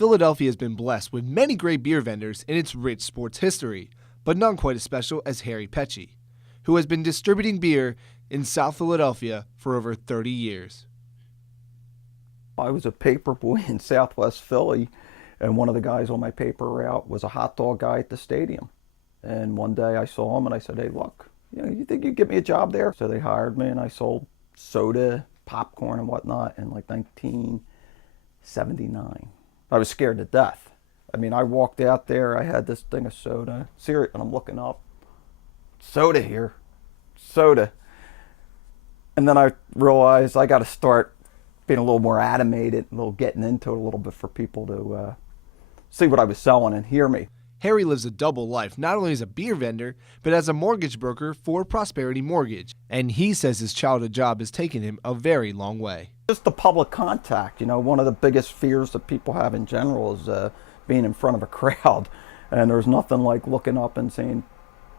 Philadelphia has been blessed with many great beer vendors in its rich sports history, but none quite as special as Harry Pecci, who has been distributing beer in South Philadelphia for over 30 years. I was a paper boy in Southwest Philly, and one of the guys on my paper route was a hot dog guy at the stadium. And one day I saw him and I said, "Hey, look, you think you'd get me a job there?" So they hired me and I sold soda, popcorn, and whatnot in like 1979. I was scared to death. I mean, I walked out there, I had this thing of soda, and I'm looking up, soda here, soda. And then I realized I got to start being a little more animated, a little getting into it a little bit for people to see what I was selling and hear me. Harry lives a double life, not only as a beer vendor, but as a mortgage broker for Prosperity Mortgage. And he says his childhood job has taken him a very long way. Just the public contact, one of the biggest fears that people have in general is being in front of a crowd. And there's nothing like looking up and seeing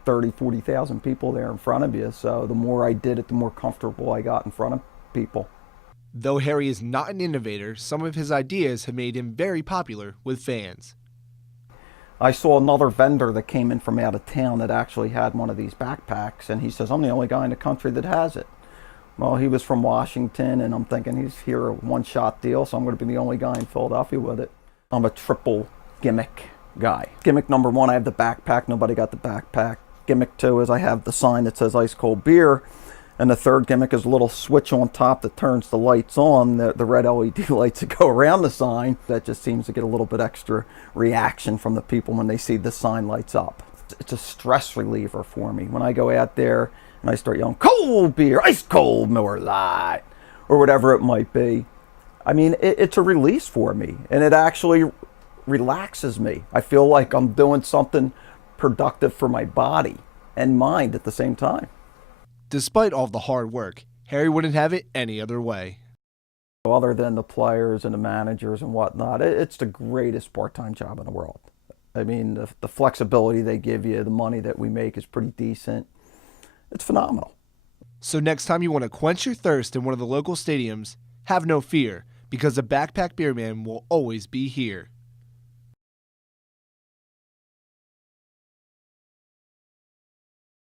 30, 40,000 people there in front of you. So the more I did it, the more comfortable I got in front of people. Though Harry is not an innovator, some of his ideas have made him very popular with fans. I saw another vendor that came in from out of town that actually had one of these backpacks, and he says, "I'm the only guy in the country that has it." Well, he was from Washington, and I'm thinking he's here a one-shot deal, so I'm going to be the only guy in Philadelphia with it. I'm a triple gimmick guy. Gimmick number one, I have the backpack. Nobody got the backpack. Gimmick two is I have the sign that says ice cold beer. And the third gimmick is a little switch on top that turns the lights on, the red LED lights that go around the sign. That just seems to get a little bit extra reaction from the people when they see the sign lights up. It's a stress reliever for me. When I go out there and I start yelling, "Cold beer, ice cold, Miller Lite," or whatever it might be, I mean, it's a release for me. And it actually relaxes me. I feel like I'm doing something productive for my body and mind at the same time. Despite all the hard work, Harry wouldn't have it any other way. Other than the players and the managers and whatnot, it's the greatest part-time job in the world. I mean, the flexibility they give you, the money that we make is pretty decent. It's phenomenal. So next time you want to quench your thirst in one of the local stadiums, have no fear, because the Backpack Beerman will always be here.